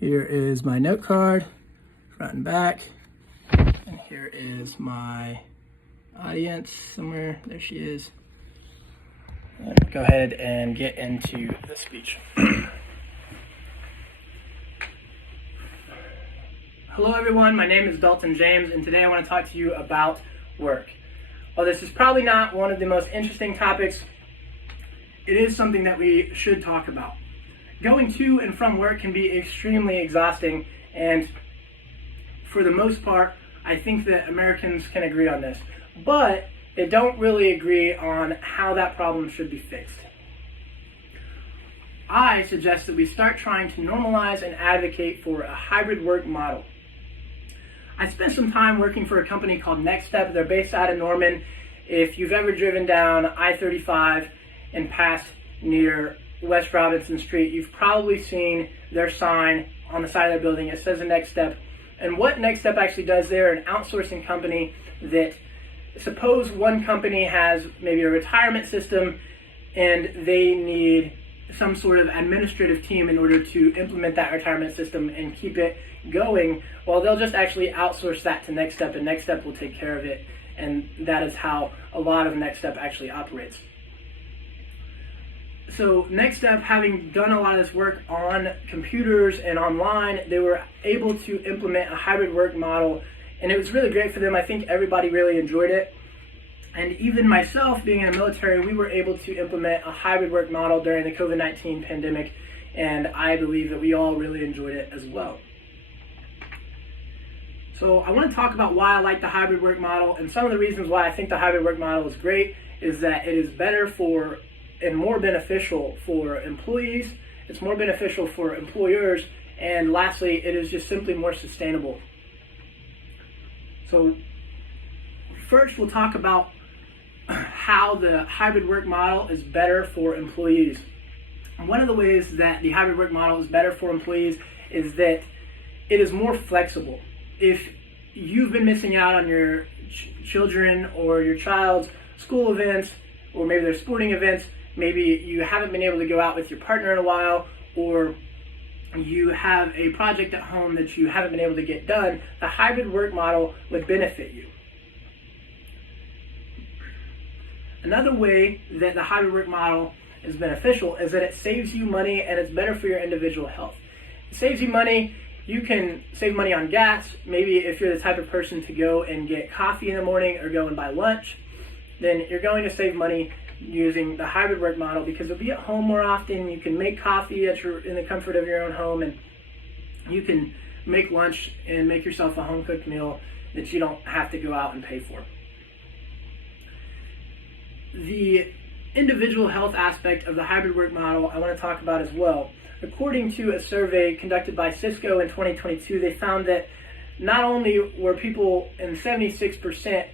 Here is my note card, front and back. And here is my audience somewhere. There she is. And we'll go ahead and get into the speech. Hello everyone, my name is Dalton James, and today I want to talk to you about work. While this is probably not one of the most interesting topics, it is something that we should talk about. Going to and from work can be extremely exhausting, and for the most part, I think that Americans can agree on this. But they don't really agree on how that problem should be fixed. I suggest that we start trying to normalize and advocate for a hybrid work model. I spent some time working for a company called Next Step. They're based out of Norman. If you've ever driven down I-35 and passed near West Robinson Street, you've probably seen their sign on the side of their building. It says the Next Step. And what Next Step actually does, they're an outsourcing company that, suppose one company has maybe a retirement system and they need some sort of administrative team in order to implement that retirement system and keep it going. Well, they'll just actually outsource that to Next Step, and Next Step will take care of it. And that is how a lot of Next Step actually operates. So Next Step, having done a lot of this work on computers and online, they were able to implement a hybrid work model, and it was really great for them. I think everybody really enjoyed it. And even myself, being in the military, we were able to implement a hybrid work model during the COVID-19 pandemic, and I believe that we all really enjoyed it as well. So I want to talk about why I like the hybrid work model, and some of the reasons why I think the hybrid work model is great is that it is better for and more beneficial for employees, it's more beneficial for employers, and lastly, it is just simply more sustainable. So first, we'll talk about how the hybrid work model is better for employees. One of the ways that the hybrid work model is better for employees is that it is more flexible. If you've been missing out on your children or your child's school events, or maybe their sporting events, maybe you haven't been able to go out with your partner in a while, or you have a project at home that you haven't been able to get done, the hybrid work model would benefit you. Another way that the hybrid work model is beneficial is that it saves you money and it's better for your individual health. It saves you money. You can save money on gas. Maybe if you're the type of person to go and get coffee in the morning or go and buy lunch, then you're going to save money using the hybrid work model because you'll be at home more often. You can make coffee in the comfort of your own home, and you can make lunch and make yourself a home-cooked meal that you don't have to go out and pay for. The individual health aspect of the hybrid work model I want to talk about as well. According to a survey conducted by Cisco in 2022, they found that not only were people in 76%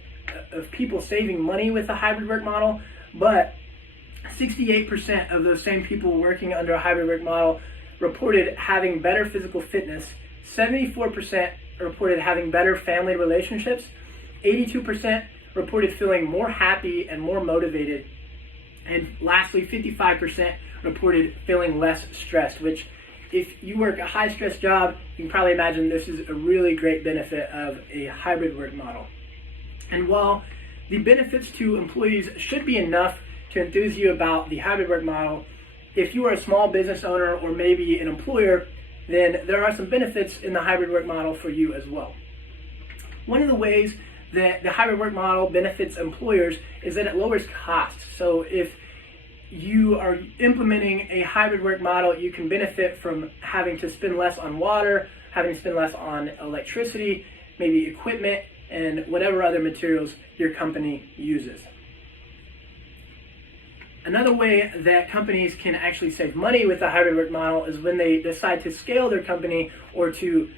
of people saving money with the hybrid work model, but 68% of those same people working under a hybrid work model reported having better physical fitness, 74% reported having better family relationships, 82% reported feeling more happy and more motivated, and lastly, 55% reported feeling less stressed, which if you work a high-stress job, you can probably imagine this is a really great benefit of a hybrid work model. And while the benefits to employees should be enough to enthuse you about the hybrid work model, if you are a small business owner or maybe an employer, then there are some benefits in the hybrid work model for you as well. One of the ways that the hybrid work model benefits employers is that it lowers costs. So if you are implementing a hybrid work model, you can benefit from having to spend less on water, having to spend less on electricity, maybe equipment, and whatever other materials your company uses. Another way that companies can actually save money with the hybrid work model is when they decide to scale their company or to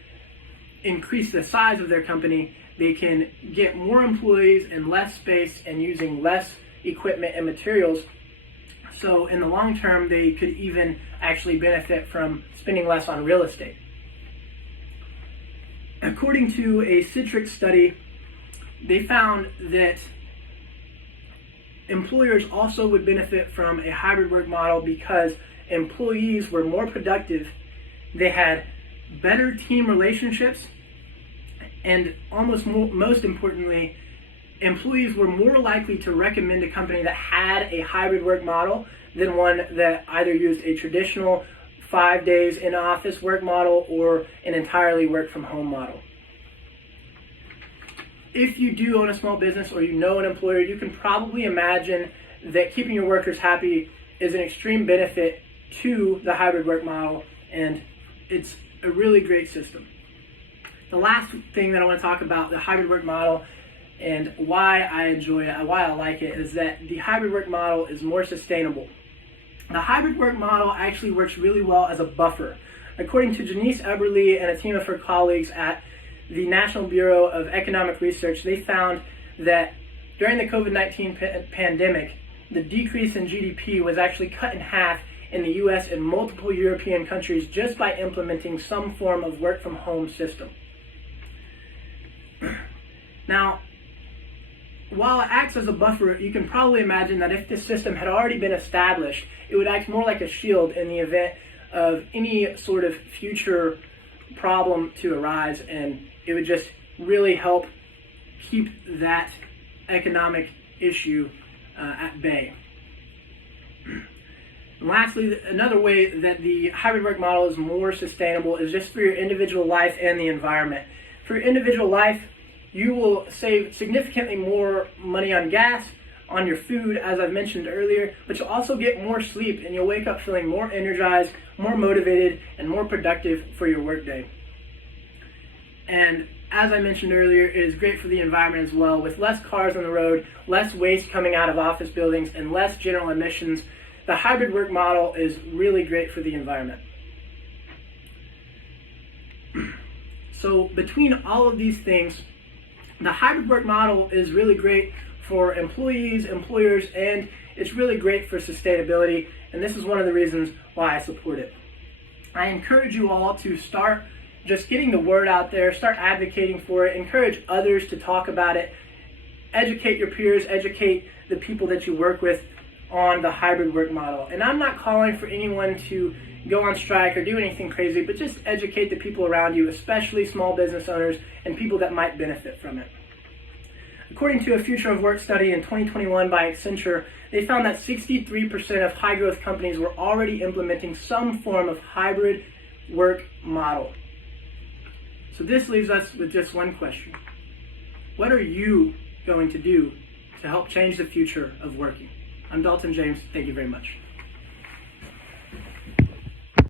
increase the size of their company, they can get more employees in less space and using less equipment and materials. So in the long term, they could even actually benefit from spending less on real estate. According to a Citrix study, they found that employers also would benefit from a hybrid work model because employees were more productive, they had better team relationships, and most importantly, employees were more likely to recommend a company that had a hybrid work model than one that either used a traditional 5 days in office work model or an entirely work from home model. If you do own a small business or you know an employer, you can probably imagine that keeping your workers happy is an extreme benefit to the hybrid work model, and it's a really great system. The last thing that I want to talk about the hybrid work model and why I enjoy it, why I like it, is that the hybrid work model is more sustainable. The hybrid work model actually works really well as a buffer. According to Janice Eberly and a team of her colleagues at the National Bureau of Economic Research, they found that during the COVID-19 pandemic, the decrease in GDP was actually cut in half in the US and multiple European countries just by implementing some form of work from home system. Now, while it acts as a buffer, you can probably imagine that if this system had already been established, it would act more like a shield in the event of any sort of future problem to arise, and it would just really help keep that economic issue at bay. And lastly, another way that the hybrid work model is more sustainable is just for your individual life and the environment. For your individual life, you will save significantly more money on gas, on your food, as I've mentioned earlier, but you'll also get more sleep and you'll wake up feeling more energized, more motivated, and more productive for your workday. And as I mentioned earlier, it is great for the environment as well. With less cars on the road, less waste coming out of office buildings, and less general emissions, the hybrid work model is really great for the environment. So between all of these things, the hybrid work model is really great for employees, employers, and it's really great for sustainability, and this is one of the reasons why I support it. I encourage you all to start just getting the word out there, start advocating for it, encourage others to talk about it, educate your peers, educate the people that you work with on the hybrid work model. And I'm not calling for anyone to go on strike or do anything crazy, but just educate the people around you, especially small business owners and people that might benefit from it. According to a Future of Work study in 2021 by Accenture, they found that 63% of high-growth companies were already implementing some form of hybrid work model. So this leaves us with just one question. What are you going to do to help change the future of working? I'm Dalton James. Thank you very much.